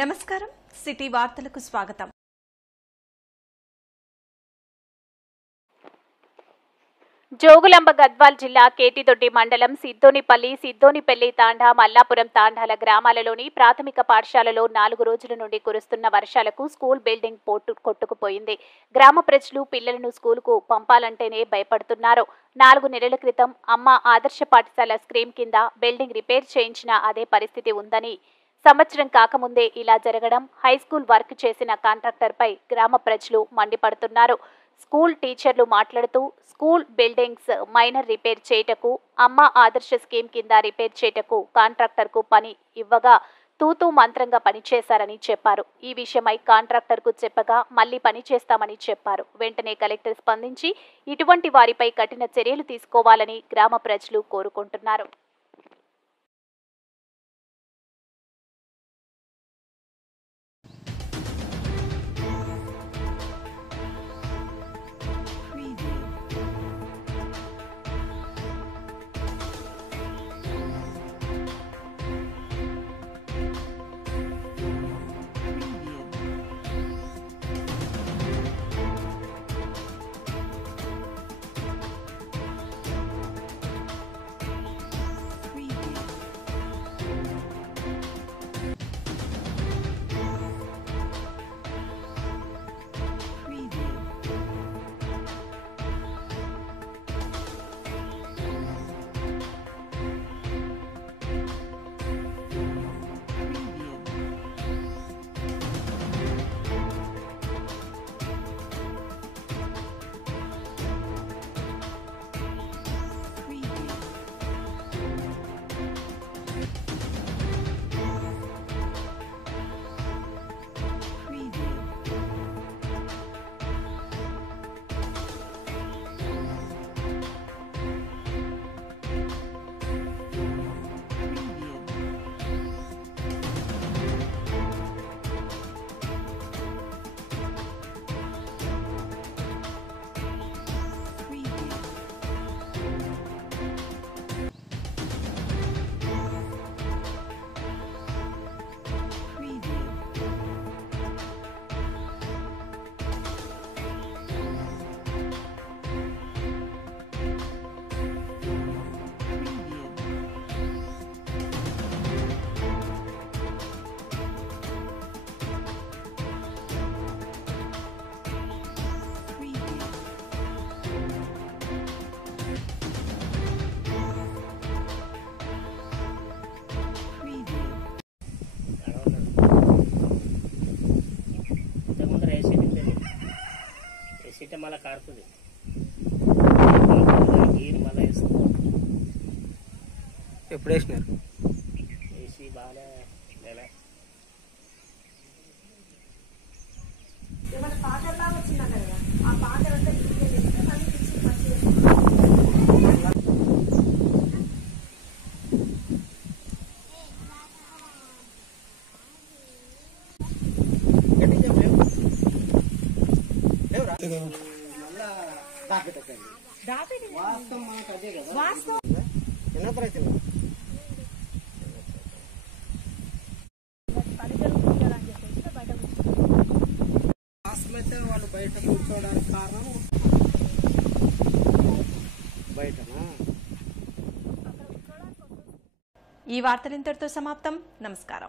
నమస్కారం సిటీ వార్తలకు స్వాగతం। జోగులాంబ గద్వాల్ జిల్లా కేతిదొడ్డి మండలం సిద్దోనిపల్లి తాండా మల్లాపురం తాండాల గ్రామాలలోని ప్రాథమిక పాఠశాలలో 4 రోజుల నుండి కురుస్తున్న వర్షాలకు స్కూల్ బిల్డింగ్ కొట్టుకుపోయింది। గ్రామ ప్రజలు పిల్లలను స్కూలుకు పంపాలంటేనే భయపడుతున్నారు। 4 నెలల క్రితం అమ్మ ఆదర్శ పాఠశాల స్క్రీమ్ కింద బిల్డింగ్ రిపేర్ చేయించిన అదే పరిస్థితి ఉందని, సంవత్సరం కాకముందే ఇలా జరగడం హైస్కూల్ వర్క్ చేసిన కాంట్రాక్టర్పై గ్రామ ప్రజలు మండిపడుతున్నారు। స్కూల్ టీచర్లు మాట్లాడుతూ స్కూల్ బిల్డింగ్స్ మైనర్ రిపేర్ చేయటకు అమ్మ ఆదర్శ స్కీమ్ కింద రిపేర్ చేయటకు కాంట్రాక్టర్కు పని ఇవ్వగా తూతూ మంత్రంగా పనిచేశారని చెప్పారు। ఈ విషయమై కాంట్రాక్టర్కు చెప్పగా మళ్లీ పని చేస్తామని చెప్పారు। వెంటనే కలెక్టర్ స్పందించి ఇటువంటి వారిపై కఠిన చర్యలు తీసుకోవాలని గ్రామ ప్రజలు కోరుకుంటున్నారు। మళ్ళీ కారుతుంది నీరు మళ్ళీ ఎప్పుడు వేసినారు వేసి బాగా నెల వాళ్ళు బయట కూర్చోవడానికి కారణం బయటనా? ఈ వార్తలు ఇంతటితో సమాప్తం। నమస్కారం।